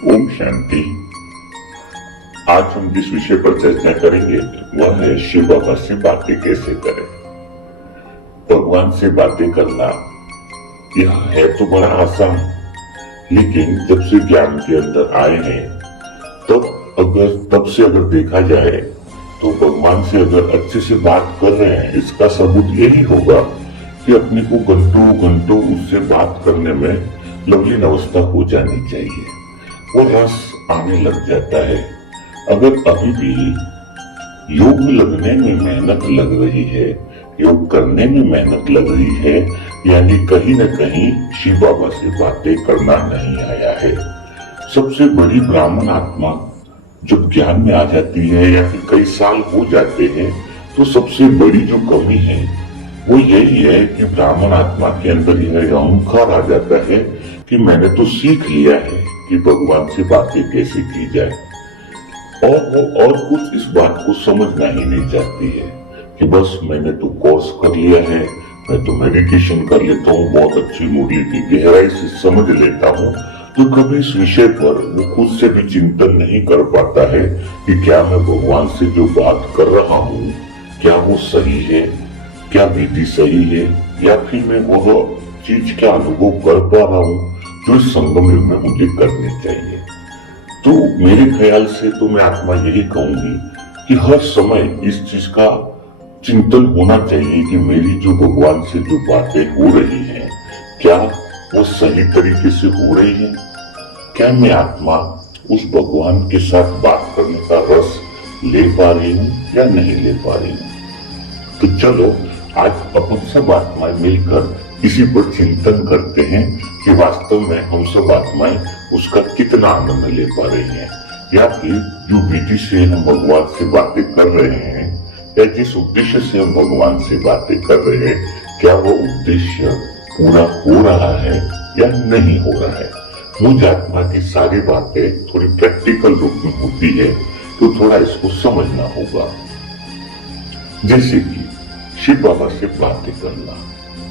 ओम शांति। आज हम जिस विषय पर चर्चा करेंगे वह है शिव बाबा से बातें कैसे करें। भगवान से बातें करना यह है तो बड़ा आसान, लेकिन जब से ज्ञान के अंदर आए हैं तब से अगर देखा जाए तो भगवान से अगर अच्छे से बात कर रहे हैं, इसका सबूत यही होगा कि अपने को घंटों घंटों उससे बात करने में लवलीन अवस्था हो जानी चाहिए, वो रस आने लग जाता है। अगर अभी भी योग लगने में मेहनत लग रही है, योग करने में मेहनत लग रही है, यानी कहीं न कहीं शिव बाबा से बातें करना नहीं आया है। सबसे बड़ी ब्राह्मण आत्मा जब ज्ञान में आ जाती है या फिर कई साल हो जाते हैं तो सबसे बड़ी जो कमी है वो यही है कि ब्राह्मण आत्मा के अंदर यह अहंकार आ जाता है कि मैंने तो सीख लिया है कि भगवान से बातें कैसे की जाए, और वो और कुछ इस बात को समझना ही नहीं चाहती है कि बस मैंने तो कोर्स कर लिया है, मैं तो मेडिटेशन कर लेता हूँ, बहुत अच्छी मुरली की गहराई से समझ लेता हूँ, तो कभी इस विषय पर वो खुद से भी चिंतन नहीं कर पाता है कि क्या मैं भगवान से जो बात कर रहा हूँ क्या वो सही है, क्या विधि सही है, या फिर मैं वो चीज का अनुभव कर पा रहा हूँ जो इस संगम युग में मुझे करनी चाहिए। तो मेरे ख्याल से तो मैं आत्मा यही कहूंगी कि हर समय इस चीज का चिंतन होना चाहिए कि मेरी जो भगवान से जो बातें हो रही हैं क्या वो सही तरीके से हो रही है, क्या मैं आत्मा उस भगवान के साथ बात करने का रस ले पा रही हूँ या नहीं ले पा रही हूँ। तो चलो आज अपन सब आत्माएं मिलकर इसी पर चिंतन करते हैं कि वास्तव में हम सब आत्माएं उसका कितना आनंद ले पा रही हैं, या फिर जो विधि से हम भगवान से बातें कर रहे हैं या जिस उद्देश्य से हम भगवान से बातें कर रहे हैं क्या वो उद्देश्य पूरा हो रहा है या नहीं हो रहा है। मुझ आत्मा की सारी बातें थोड़ी प्रैक्टिकल रूप में होती है तो थोड़ा इसको समझना होगा। जैसे कि शिव बाबा से बातें करना,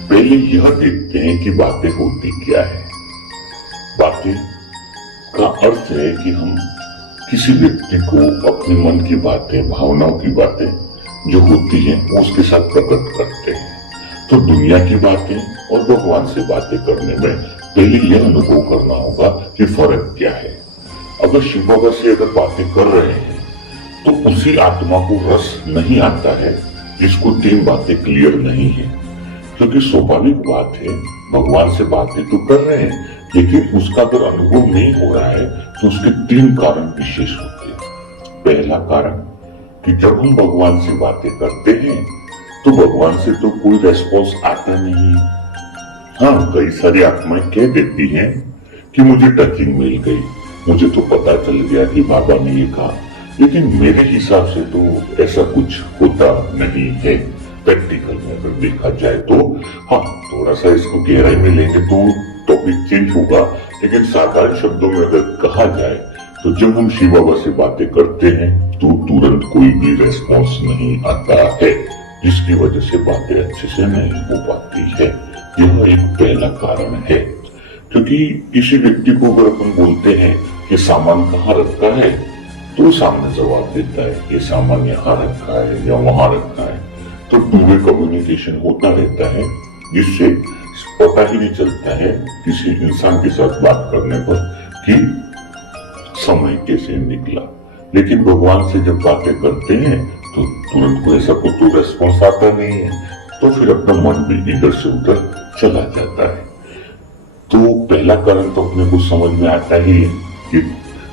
पहले यह देखते हैं कि बातें होती क्या है। बातें का अर्थ है कि हम किसी व्यक्ति को अपने मन की बातें, भावनाओं की बातें जो होती हैं वो उसके साथ प्रकट करते हैं। तो दुनिया की बातें और भगवान से बातें करने में पहले यह अनुभव करना होगा कि फर्क क्या है। अगर शिव बाबा से अगर बातें कर रहे हैं तो उसी आत्मा को रस नहीं आता है जिसको तीन बातें क्लियर नहीं है, क्योंकि स्वाभाविक बात है भगवान से बातें तो कर रहे हैं लेकिन उसका अगर अनुभव नहीं हो रहा है तो उसके तीन कारण विशेष होते हैं। पहला कारण कि जब हम भगवान से बातें करते हैं तो भगवान से तो कोई रेस्पॉन्स आता नहीं है। हाँ, कई सारी आत्माएं कह देती हैं कि मुझे टचिंग मिल गई, मुझे तो पता चल गया कि बाबा ने ये कहा, लेकिन मेरे हिसाब से तो ऐसा कुछ होता नहीं है। प्रैक्टिकल में अगर देखा जाए तो हाँ, थोड़ा सा इसको गहराई में लेंगे तो टॉपिक चेंज होगा, लेकिन साधारण शब्दों में अगर कहा जाए तो जब हम शिव बाबा से बातें करते हैं तो तुरंत कोई भी रेस्पॉन्स नहीं आता है, जिसकी वजह से बातें अच्छे से नहीं हो पाती है। यह एक पहला कारण है, क्योंकि किसी व्यक्ति को अगर अपन बोलते हैं कि सामान कहाँ रखा है तो सामने जवाब देता है ये सामान यहाँ रखा है या वहां रखा है, तो टू वे कम्युनिकेशन होता रहता है जिससे पता ही नहीं चलता है किसी इंसान के साथ बात करने पर कि समय कैसे निकला। लेकिन भगवान से जब बातें करते हैं तो तुरंत कोई ऐसा कुछ तो रेस्पॉन्स आता नहीं है, तो फिर अपना मन भी इधर से उधर चला जाता है। तो पहला कारण तो अपने को समझ में आता ही है कि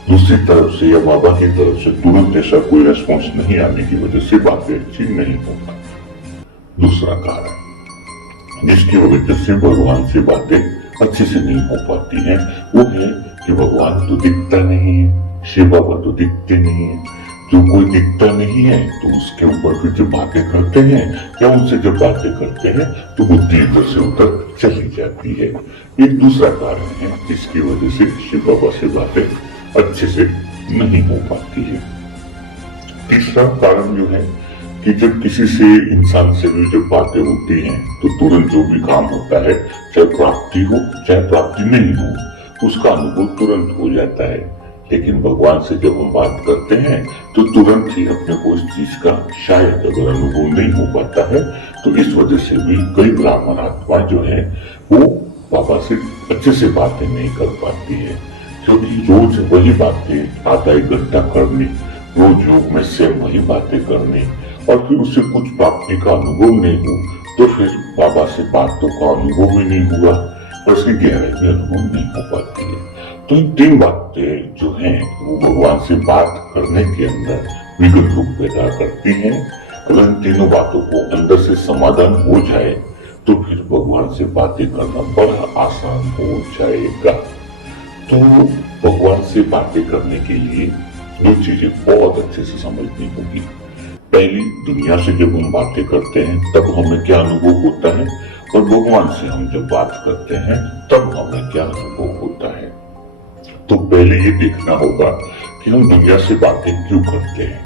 दूसरी तरफ से या बाबा की तरफ से तुरंत ऐसा कोई रेस्पॉन्स नहीं आने की वजह से बातें अच्छी नहीं होती। दूसरा कारण जिसकी वजह से भगवान से बातें अच्छे से नहीं हो पाती हैं वो है कि भगवान तो दिखता नहीं है, शिव बाबा तो दिखते नहीं है। जो कोई दिखता नहीं है तो उसके ऊपर फिर जब बातें करते हैं या उनसे जब बातें करते हैं तो बुद्धि इधर से उधर चली जाती है। एक दूसरा कारण है जिसकी वजह से शिव बाबा से बातें अच्छे से नहीं हो पाती है। तीसरा कारण जो है कि जब किसी से इंसान से भी जब बातें होती हैं तो तुरंत जो भी काम होता है, चाहे प्राप्ति हो चाहे प्राप्ति नहीं हो, उसका अनुभव तुरंत हो जाता है लेकिन भगवान से जब हम बात करते हैं तो तुरंत ही अपने को इस चीज का शायद अगर अनुभव नहीं हो पाता है, तो इस वजह से भी कई ब्राह्मण आत्माएं जो है वो बाबा से अच्छे से बातें नहीं कर पाती है, क्योंकि रोज वही बातें आधा एक घंटा करनी, रोज योग में सेम वही बातें करनी और फिर उससे कुछ प्राप्ति का अनुभव नहीं हो, तो फिर बाबा से बातों का अनुभव ही नहीं हुआ, उसकी गहराई में अनुभव नहीं हो पाती है। तो इन 3 बातें जो हैं वो भगवान से बात करने के अंदर विगत रूप पैदा करती हैं। अगर इन तीनों बातों को अंदर से समाधान हो जाए तो फिर भगवान से बातें करना बड़ा आसान हो जाएगा। तो भगवान से बातें करने के लिए 2 चीजें बहुत अच्छे से समझनी होगी। पहली, दुनिया से जब हम बातें करते हैं तब हमें क्या अनुभव होता है, और भगवान से हम जब बात करते हैं तब हमें क्या अनुभव होता है। तो पहले ये देखना होगा कि हम दुनिया से बातें क्यों करते हैं।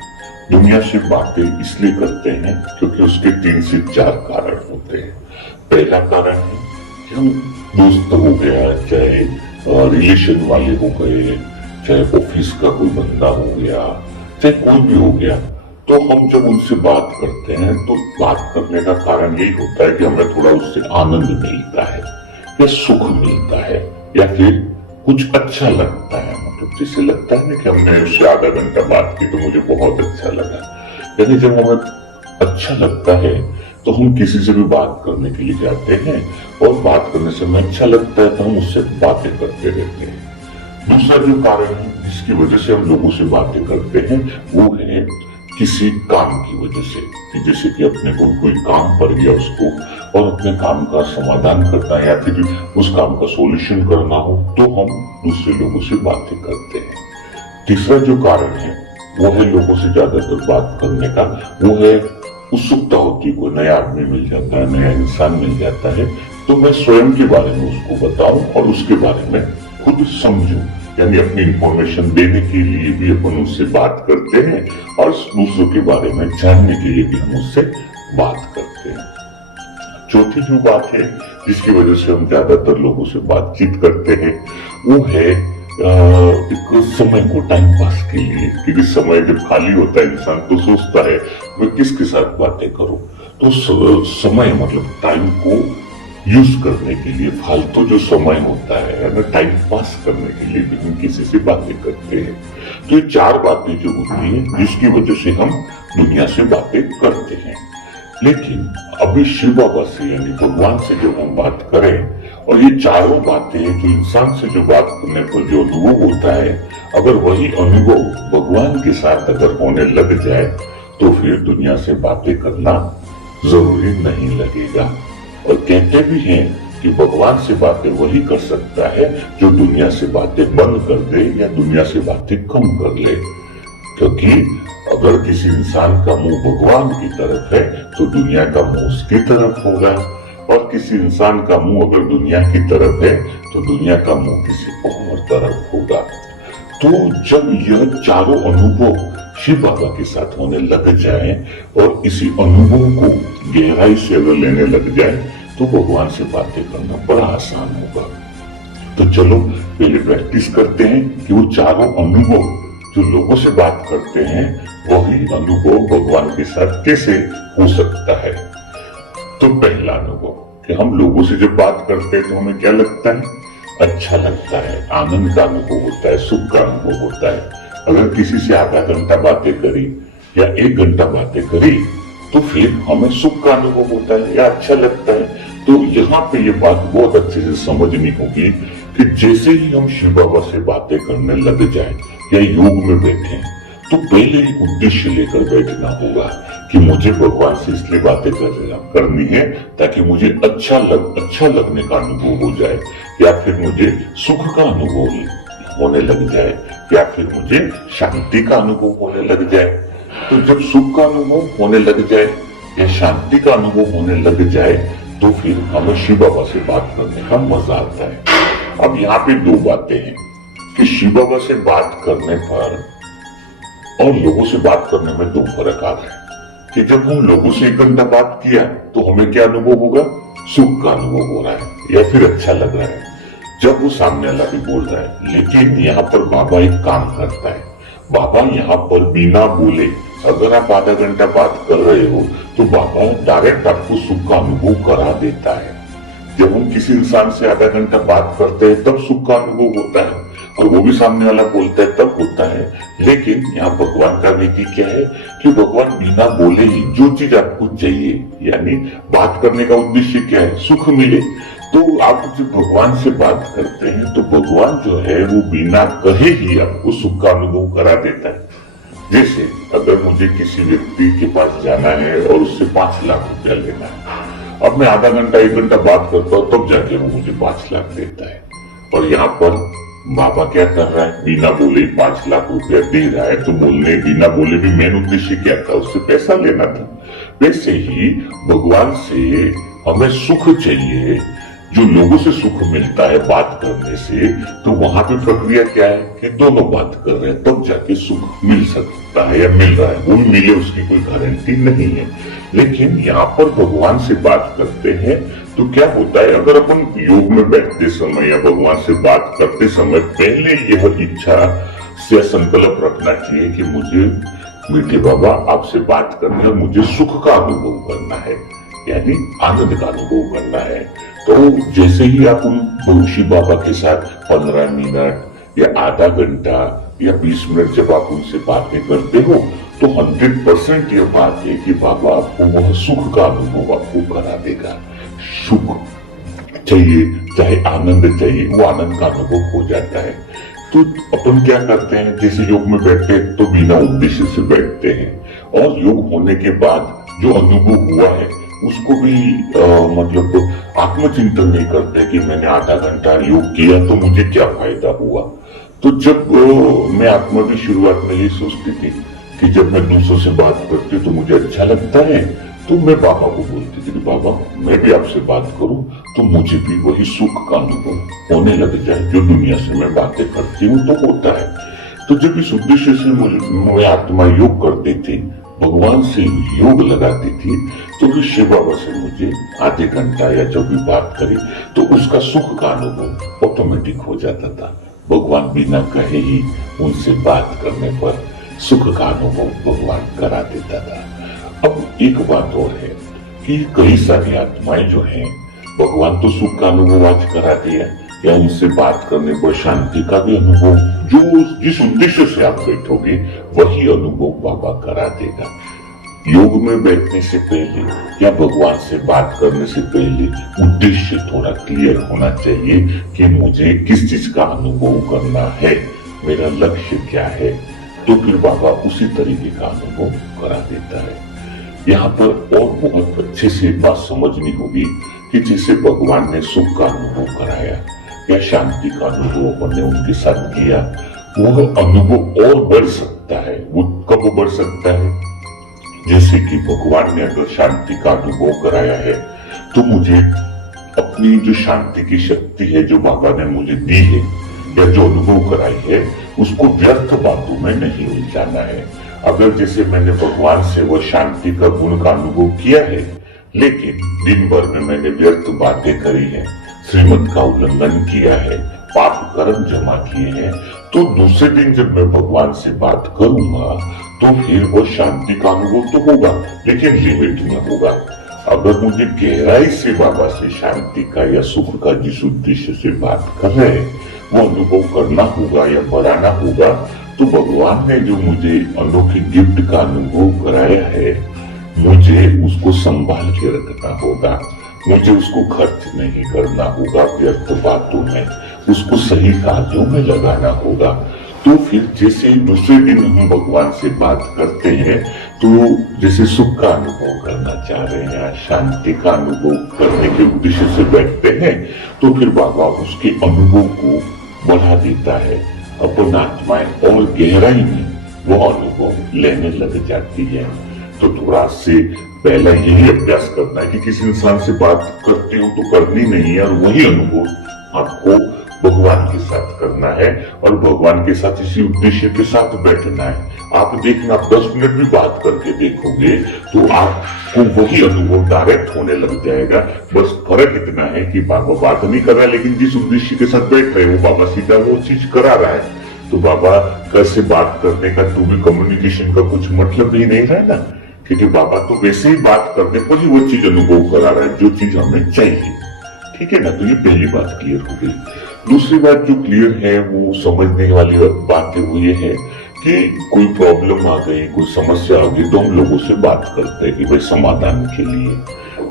दुनिया से बातें इसलिए करते हैं क्योंकि उसके 3 से 4 कारण होते हैं। पहला कारण है कि हम दोस्त हो गया, चाहे रिलेशन वाले हो गए, चाहे ऑफिस का कोई बंदा हो गया, चाहे कोई भी हो गया, तो हम जब उनसे बात करते हैं तो बात करने का कारण यही होता है कि हमें थोड़ा उससे आनंद मिलता है या सुख मिलता है या फिर कुछ अच्छा लगता है। मतलब जैसे लगता है ना कि हमने उससे आधा घंटा बात की तो मुझे बहुत अच्छा लगा। यानी जब हमें अच्छा लगता है तो हम किसी से भी बात करने के लिए जाते हैं और बात करने से हमें अच्छा लगता है तो हम उससे बातें करते रहते हैं। दूसरा जो कारण है जिसकी वजह से हम लोगों से बातें करते हैं वो है किसी काम की वजह से, कि जैसे कि अपने को कोई काम पड़ गया उसको और अपने काम का समाधान करना है या फिर उस काम का सॉल्यूशन करना हो तो हम दूसरे लोगों से बातें करते हैं। तीसरा जो कारण है वो है लोगों से ज्यादातर बात करने का, वो है उत्सुकता होती है, कोई नया आदमी मिल जाता है, नया इंसान मिल जाता है तो मैं स्वयं के बारे में उसको बताऊं और उसके बारे में खुद समझूं, यानी अपनी इंफॉर्मेशन देने के लिए भी अपन उससे बात करते हैं और दूसरों के बारे में जानने के लिए भी हम उससे बात करते हैं। चौथी जो बात है जिसकी वजह से हम ज्यादातर लोगों से बातचीत करते हैं वो है एक समय को टाइम पास के लिए, क्योंकि समय जब खाली होता है इंसान तो सोचता है मैं किसके साथ बातें करूं, तो समय मतलब टाइम को यूज करने के लिए फालतू जो समय होता है ना टाइम पास करने के लिए भी हम किसी से बातें करते हैं। तो ये 4 बातें जो होती हैं जिसकी वजह से हम दुनिया से बातें करते हैं। लेकिन अभी शिव बाबा से यानी भगवान से जब हम बात करें और ये चारों बातें जो इंसान से जो बात करने पर जो अनुभव होता है, अगर वही अनुभव भगवान के साथ अगर होने लग जाए तो फिर दुनिया से बातें करना जरूरी नहीं लगेगा। और कहते भी हैं कि भगवान से बातें वही कर सकता है जो दुनिया से बातें बंद कर दे या दुनिया से बातें कम कर ले, क्योंकि अगर किसी इंसान का मुंह भगवान की तरफ है तो दुनिया का मुंह उसकी तरफ होगा, और किसी इंसान का मुंह अगर दुनिया की तरफ है तो दुनिया का मुंह किसी और तरफ होगा। तो जब यह चारों अनुभव शिव बाबा के साथ होने लग जाए और इसी अनुभव को गहराई से अगर लेने लग जाए तो भगवान से बातें करना बड़ा आसान होगा। तो चलो पहले प्रैक्टिस करते हैं कि वो चारों अनुभव जो लोगों से बात करते हैं वही अनुभव भगवान के साथ कैसे हो सकता है। तो पहला अनुभव कि हम लोगों से जब बात करते हैं तो हमें क्या लगता है, अच्छा लगता है, आनंद का अनुभव होता है, सुख का अनुभव होता है। अगर किसी से आधा घंटा बातें करी या 1 घंटा बातें करी तो फिर हमें सुख का अनुभव होता है या अच्छा लगता है। तो यहाँ पे ये बात बहुत अच्छे से समझनी होगी कि जैसे ही हम शिव बाबा से बातें करने लग जाए या योग में बैठे तो पहले ही उद्देश्य लेकर बैठना होगा कि मुझे भगवान से इसलिए बातें करनी है ताकि मुझे अच्छा लगने का अनुभव हो जाए, या फिर मुझे सुख का अनुभव होने लग जाए, या फिर मुझे शांति का अनुभव होने लग जाए। तो जब सुख का अनुभव होने लग जाए या शांति का अनुभव होने लग जाए तो फिर हमें शिव बाबा से बात करने का मजा आता है। अब यहाँ पे 2 बातें हैं कि शिव बाबा से बात करने पर और लोगों से बात करने में 2 फर्क आ रहा है कि जब हम लोगों से 1 घंटा बात किया तो हमें क्या अनुभव होगा, सुख का अनुभव हो रहा है या फिर अच्छा लग रहा है। जब वो सामने वाला भी बोल रहा है। लेकिन यहाँ पर बाबा एक काम करता है। बाबा यहाँ पर बिना बोले, अगर आप आधा घंटा बात कर रहे हो तो बाबा डायरेक्ट आपको सुख का अनुभव करा देता है। जब हम किसी इंसान से आधा घंटा बात करते हैं तब सुख का अनुभव होता है, और वो भी सामने वाला बोलता है तब होता है। लेकिन यहाँ भगवान का विधि क्या है कि भगवान बिना बोले ही जो चीज आपको चाहिए, यानी बात करने का उद्देश्य क्या है, सुख मिले, तो आप जब भगवान से बात करते हैं तो भगवान जो है वो बिना कहे ही आपको सुख का अनुभव करा देता है। जैसे अगर मुझे किसी व्यक्ति के पास जाना है और उससे 5 लाख रुपया लेना है, अब मैं आधा घंटा 1 घंटा बात करता हूँ तब जाके वो मुझे 5 लाख देता है। और यहाँ पर बाबा क्या कर रहा है, बिना बोले 5 लाख रुपया दे रहा है। तो बोलने बिना बोले भी मेन उद्देश्य क्या था, उससे पैसा लेना था। वैसे ही भगवान से हमें सुख चाहिए, जो लोगों से सुख मिलता है बात करने से, तो वहां पे प्रक्रिया क्या है कि दोनों बात कर रहे हैं तब जाके सुख मिल सकता है या मिल रहा है। वो मिले उसकी कोई गारंटी नहीं है। लेकिन यहाँ पर भगवान से बात करते हैं तो क्या होता है, अगर अपन योग में बैठते समय या भगवान से बात करते समय पहले यह इच्छा से संकल्प रखना चाहिए कि मुझे मीठे बाबा आपसे बात करनी है और मुझे सुख का अनुभव करना है, यानी आनंद का अनुभव करना है। तो जैसे ही आप उन शिव बाबा के साथ 15 मिनट या आधा घंटा या 20 मिनट जब आप उनसे बातें करते हो तो 100% यह बात है कि बाबा आपको वह सुख का अनुभव आपको करा देगा। सुख चाहिए चाहे आनंद चाहिए, वो आनंद का अनुभव हो जाता है। तो अपन क्या करते हैं, जैसे योग में बैठते हैं तो बिना उद्देश्य से बैठते हैं, और योग होने के बाद जो अनुभव हुआ है उसको भी मतलब आत्मचिंतन नहीं करते कि मैंने आधा घंटा योग किया तो मुझे क्या फायदा हुआ। तो जब मैं आत्मा भी शुरुआत में ये सोचती थी कि जब मैं दूसरों से बात करती तो मुझे अच्छा लगता है, तो मैं बाबा को बोलती थी कि बाबा मैं भी आपसे बात करूं तो मुझे भी वही सुख का अनुभव होने लग जाए जो दुनिया से मैं बातें करती हूँ तो होता है। तो जब इस उद्देश्य से मैं आत्मा योग करती थी, भगवान से योग लगाती थी, तो फिर शिव बाबा से मुझे आधे घंटा या जब भी बात करी तो उसका सुख का अनुभव ऑटोमेटिक हो जाता था। भगवान बिना कहे ही उनसे बात करने पर सुख का अनुभव भगवान करा देता था। अब एक बात और है कि कई सारी आत्माएं जो हैं, भगवान तो सुख का अनुभव आज कराते हैं, या उनसे बात करने पर शांति का भी अनुभव, जो जिस उद्देश्य से आप बैठोगे वही अनुभव बाबा करा देगा। योग में बैठने से पहले या भगवान से बात करने से पहले उद्देश्य थोड़ा क्लियर होना चाहिए कि मुझे किस चीज का अनुभव करना है, मेरा लक्ष्य क्या है, तो फिर बाबा उसी तरीके का अनुभव करा देता है। यहाँ पर और बहुत अच्छे से बात समझनी होगी कि जिसे भगवान ने सुख का अनुभव कराया या शांति का अनुभव हमने उनके साथ किया, वह अनुभव और बढ़ सकता है। वो कब बढ़ सकता है, जैसे कि भगवान ने अगर शांति का अनुभव कराया है तो मुझे अपनी जो शांति की शक्ति है जो बाबा ने मुझे दी है या जो अनुभव कराई है उसको व्यर्थ बातों में नहीं उलझाना है। अगर जैसे मैंने भगवान से वह शांति का गुण का अनुभव किया है, लेकिन दिन भर में मैंने व्यर्थ बातें करी है, श्रीमत का उल्लंघन किया है, पाप कर्म जमा किए हैं, तो दूसरे दिन जब मैं भगवान से बात करूंगा तो फिर वो शांति का अनुभव तो होगा, लेकिन लिमिट में होगा। अगर मुझे गहराई से बाबा से शांति का या सुख का जिस उद्देश्य से बात कर रहे हैं वो अनुभव करना होगा या बढ़ाना होगा, तो भगवान ने जो मुझे अनोखी गिफ्ट का अनुभव कराया है, मुझे उसको संभाल के रखना होगा। मुझे उसको खर्च नहीं करना होगा व्यर्थ बातों में, उसको सही कार्यों में लगाना होगा। तो फिर जैसे दूसरे दिन हम भगवान से बात करते हैं तो जैसे सुख का अनुभव करना चाह रहे हैं, शांति का अनुभव करने के उद्देश्य से बैठते हैं, तो फिर बाबा उसके अनुभव को बढ़ा देता है। अपन आत्माएं और गहराई में वो अनुभव लेने लग जाती है। तो थोड़ा से पहला यही अभ्यास करना है कि किसी इंसान से बात करते हो तो करनी नहीं है, और वही अनुभव आपको भगवान के साथ करना है और भगवान के साथ इसी उद्देश्य के साथ बैठना है। आप देखना, आप 10 मिनट भी बात करके देखोगे तो आपको वही अनुभव डायरेक्ट होने लग जाएगा। बस फर्क इतना है कि बाबा बात नहीं कर रहा है, लेकिन जिस उद्देश्य के साथ बैठ रहे हो बाबा सीधा वो चीज करा रहा है। तो बाबा कैसे बात करने का, टू बी कम्युनिकेशन का कुछ मतलब ही नहीं है ना, क्योंकि बाबा तो वैसे ही बात करने पर ही वो चीज अनुभव करा रहा है जो चीज हमें चाहिए। ठीक है ना, तो ये पहली बात क्लियर हो गई। दूसरी बात जो क्लियर है वो समझने वाली बात है वो ये है कि कोई प्रॉब्लम आ गई, कोई समस्या आ गई तो हम लोगों से बात करते हैं कि भाई समाधान के लिए।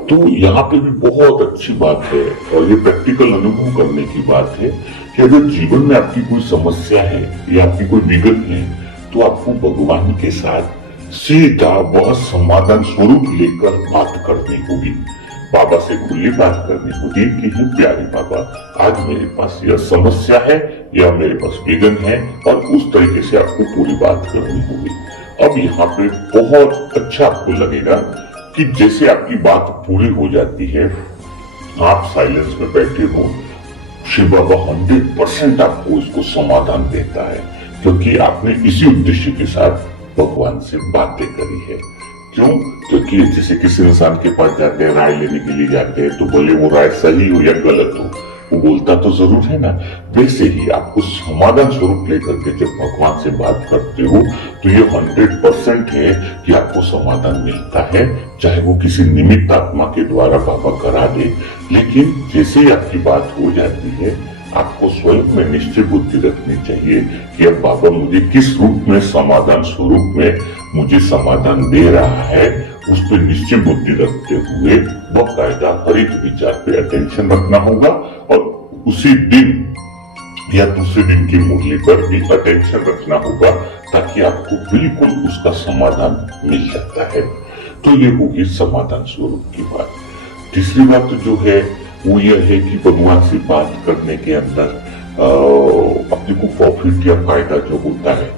तो यहाँ पे भी बहुत अच्छी बात है और ये प्रैक्टिकल अनुभव करने की बात है कि अगर जीवन में आपकी कोई समस्या है या आपकी कोई विघट है तो आपको भगवान के साथ सीधा वह समाधान स्वरूप लेकर बात करनी होगी। बाबा से खुली बात करनी होगी कि हे प्यारे बाबा, आज मेरे पास यह समस्या है या मेरे पास विघ्न है, और उस तरीके से आपको पूरी बात करनी होगी। अब यहाँ पे बहुत अच्छा आपको लगेगा कि जैसे आपकी बात पूरी हो जाती है, आप साइलेंस में बैठे हो, शिव बाबा 100% आपको उसको समाधान देता है, क्योंकि आपने इसी उद्देश्य के साथ भगवान से बातें करी है। क्यों? क्योंकि जैसे किसी इंसान के पास जाते हैं, राय लेने के लिए जाते हैं, तो बोले वो राय सही हो या गलत हो, वो बोलता तो जरूर है ना। वैसे ही आपको समाधान स्वरूप लेकर के जब भगवान से बात करते हो तो ये 100% है कि आपको समाधान मिलता है, चाहे वो किसी निमित्त आत्मा के द्वारा बाबा करा दे। लेकिन जैसे ही आपकी बात हो जाती है, आपको स्वयं में निश्चय बुद्धि रखनी चाहिए कि अब बाबा मुझे किस रूप में, समाधान स्वरूप में मुझे समाधान दे रहा है, उस पर निश्चय बुद्धि रखते हुए बकायदा हर एक विचार पे अटेंशन रखना होगा, और उसी दिन या दूसरे दिन की मुरली पर भी अटेंशन रखना होगा, ताकि आपको बिल्कुल उसका समाधान मिल जाता है। तो ये होगी समाधान स्वरूप की बात। तीसरी बात जो है वो यह है कि भगवान से बात करने के अंदर अपने को प्रॉफिट या फायदा जो होता है,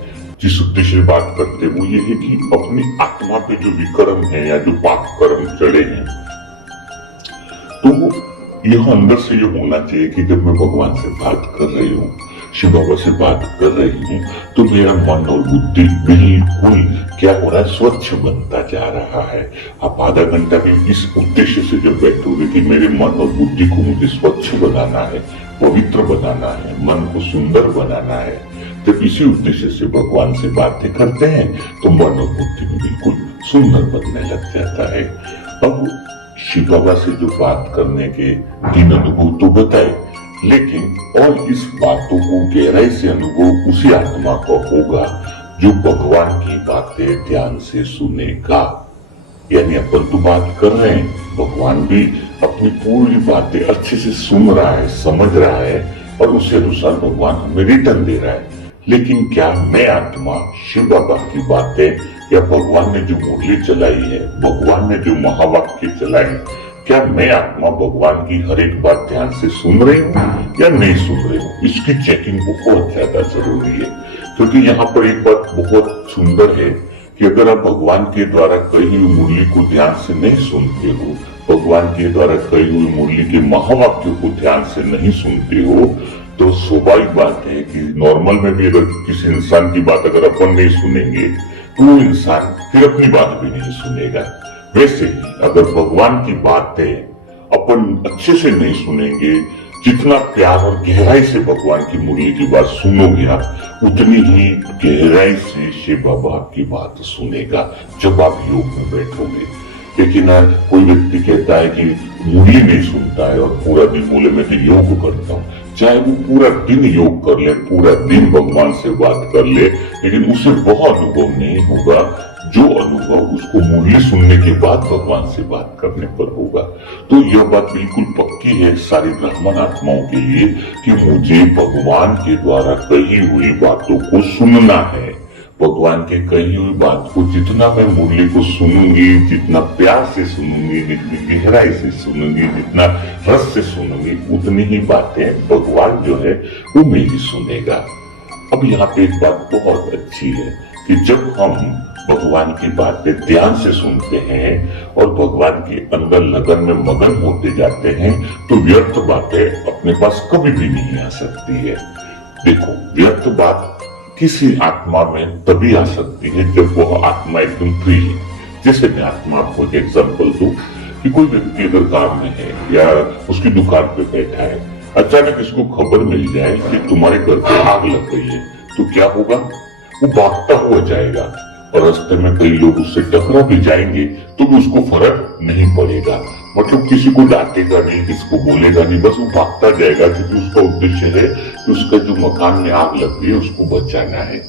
जिस उद्देश्य से बात करते हैं वो ये है कि अपनी आत्मा पे जो विकर्म है या जो पाप कर्म चढ़े हैं, तो यह अंदर से ये होना चाहिए कि जब मैं भगवान से बात कर रही हूँ, शिव बाबा से बात कर रही हूँ, तो मेरा मन और बुद्धि बिल्कुल क्या हो रहा है, स्वच्छ बनता जा रहा है। आप आधा घंटा भी इस उद्देश्य से जब बैठोगे कि मेरे मन और बुद्धि को मुझे स्वच्छ बनाना है, पवित्र बनाना है, मन को सुंदर बनाना है, जब इसी उद्देश्य से भगवान से बातें करते हैं तो मन और बुद्धि भी बिल्कुल सुंदर बनने लग जाता है। अब शिव बाबा से जो बात करने के 3 अनुभव तो बताए, लेकिन और इस बातों को गहराई से अनुभव उसी आत्मा का होगा जो भगवान की बातें ध्यान से सुनेगा। यानी अपन तो बात कर रहे हैं, भगवान भी अपनी पूरी बातें अच्छे से सुन रहा है, समझ रहा है, और उसी अनुसार भगवान हमें रिटर्न दे रहा है। लेकिन क्या मैं आत्मा शिव बाबा की बातें या भगवान ने जो मुरली चलाई है, भगवान ने जो महावाक्य चलाए, क्या मैं आत्मा भगवान की हर एक बात ध्यान से सुन रही हूँ या नहीं सुन रही हूँ? इसकी चेकिंग बहुत ज्यादा जरूरी है, क्योंकि यहाँ पर एक बात बहुत सुंदर है कि अगर आप भगवान के द्वारा कही हुई मुरली को ध्यान से नहीं सुनते हो, भगवान के द्वारा कही हुई मुरली के महावाक्यों को ध्यान से नहीं सुनते हो, तो स्वाभाविक बात है कि नॉर्मल में भी अगर किसी इंसान की बात अगर अपन नहीं सुनेंगे तो वो इंसान फिर अपनी बात भी नहीं सुनेगा। वैसे ही अगर भगवान की बातें अपन अच्छे से नहीं सुनेंगे, जितना प्यार और गहराई से भगवान की मुरली की बात सुनोगे आप, उतनी ही गहराई से शिव बाबा की बात सुनेगा जब आप योग में बैठोगे। लेकिन कोई व्यक्ति कहता है कि मुरली नहीं सुनता है और पूरा दिन बोले मैं तो योग करता हूँ, चाहे वो पूरा दिन योग कर ले, पूरा दिन भगवान से बात कर ले, लेकिन उसे वह अनुभव नहीं होगा जो अनुभव उसको मुरली सुनने के बाद भगवान से बात करने पर होगा। तो यह बात बिल्कुल पक्की है सारी ब्राह्मण आत्माओं के लिए कि मुझे भगवान के द्वारा कही हुई बातों को सुनना है। भगवान के कही हुई बात को जितना मैं मुरली को सुनूंगी, जितना प्यार से सुनूंगी, जितनी गहराई से सुनूंगी, जितना रस से सुनूंगी, उतनी ही बातें भगवान जो है वो मेरी सुनेगा। अब यहाँ पे एक बात बहुत अच्छी है कि जब हम भगवान की बातें ध्यान से सुनते हैं और भगवान के अंदर लगन में मगन होते जाते हैं तो व्यर्थ बातें अपने पास कभी भी नहीं आ सकती है। देखो, व्यर्थ बात किसी आत्मा में तभी आ सकती है जब वह आत्मा एकदम फ्री है। जैसे मैं आत्मा आपको एक एग्जाम्पल दूं कि कोई व्यक्ति अगर काम में है या उसकी दुकान पे बैठा है, अचानक इसको खबर मिल जाए कि तुम्हारे घर पे आग लग गई है, तो क्या होगा? वो भागता हुआ जाएगा और रास्ते में कई लोग उससे टकरा भी जाएंगे तो भी उसको फर्क नहीं पड़ेगा। मतलब किसी को डांटेगा नहीं, किसको बोलेगा नहीं, बस वो भागता जाएगा क्योंकि उसका उद्देश्य है कि उसका जो मकान में आग लग गई है उसको बचाना है।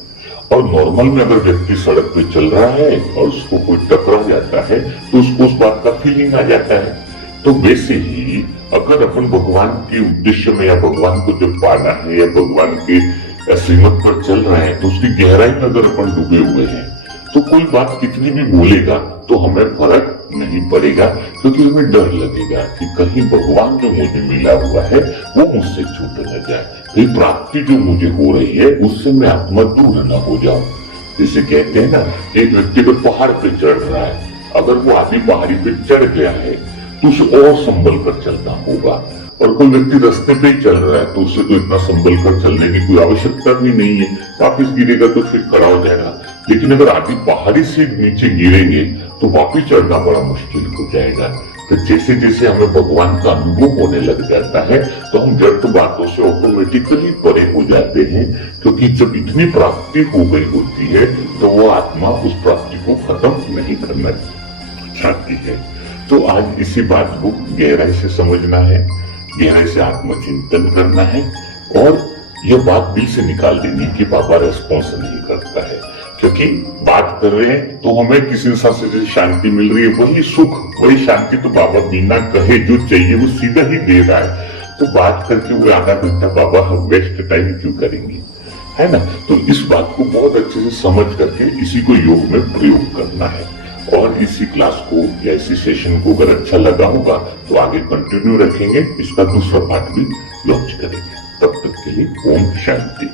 और नॉर्मल में अगर व्यक्ति सड़क पे चल रहा है और उसको कोई टकरा जाता है तो उसको उस बात का फीलिंग आ जाता है। तो वैसे ही अगर अपन भगवान के उद्देश्य में या भगवान को जब पाना है या भगवान के श्रीमत पर चल रहे हैं तो उसकी गहराई में अगर अपन डूबे हुए हैं तो कोई बात कितनी भी बोलेगा तो हमें फर्क नहीं पड़ेगा, क्योंकि हमें डर लगेगा कि कहीं भगवान जो मुझे मिला हुआ है वो मुझसे छूट न जाए, कहीं प्राप्ति जो मुझे हो रही है उससे मैं आत्मा दूर न हो जाऊं। जैसे कहते हैं ना, एक व्यक्ति तो पहाड़ पे चढ़ रहा है, अगर वो आधी पहाड़ी पे चढ़ गया है तो उसे और संभल कर चलना होगा, और कोई व्यक्ति रास्ते पे ही चल रहा है तो उससे तो इतना संभल कर चलने की कोई आवश्यकता भी नहीं है, वापिस गिरेगा तो फिर खड़ा हो जाएगा। लेकिन अगर आधी पहाड़ी से नीचे गिरेंगे तो वापिस चढ़ना बड़ा मुश्किल हो जाएगा। तो जैसे जैसे हमें भगवान का अनुभव होने लग जाता है तो हम व्यर्थ बातों से ऑटोमेटिकली परे हो जाते हैं, क्योंकि जब इतनी प्राप्ति हो गई होती है तो वो आत्मा उस प्राप्ति को खत्म नहीं करना चाहती है। तो आज इसी बात को गहराई से समझना है, गहराई से आत्मचिंतन करना है और यह बात दिल से निकाल देनी कि बाबा रेस्पॉन्स नहीं करता है, क्योंकि बात कर रहे हैं तो हमें किसी इंसान से जैसे शांति मिल रही है वही सुख वही शांति तो बाबा बिना कहे जो चाहिए वो सीधा ही दे रहा है। तो बात करके वो आधा घंटा बाबा हम वेस्ट टाइम क्यों करेंगे, है ना? तो इस बात को बहुत अच्छे से समझ करके इसी को योग में प्रयोग करना है। और इसी क्लास को या इसी सेशन को अगर अच्छा लगा होगा तो आगे कंटिन्यू रखेंगे, इसका दूसरा पार्ट भी लॉन्च करेंगे। तब तक के लिए ओम शांति।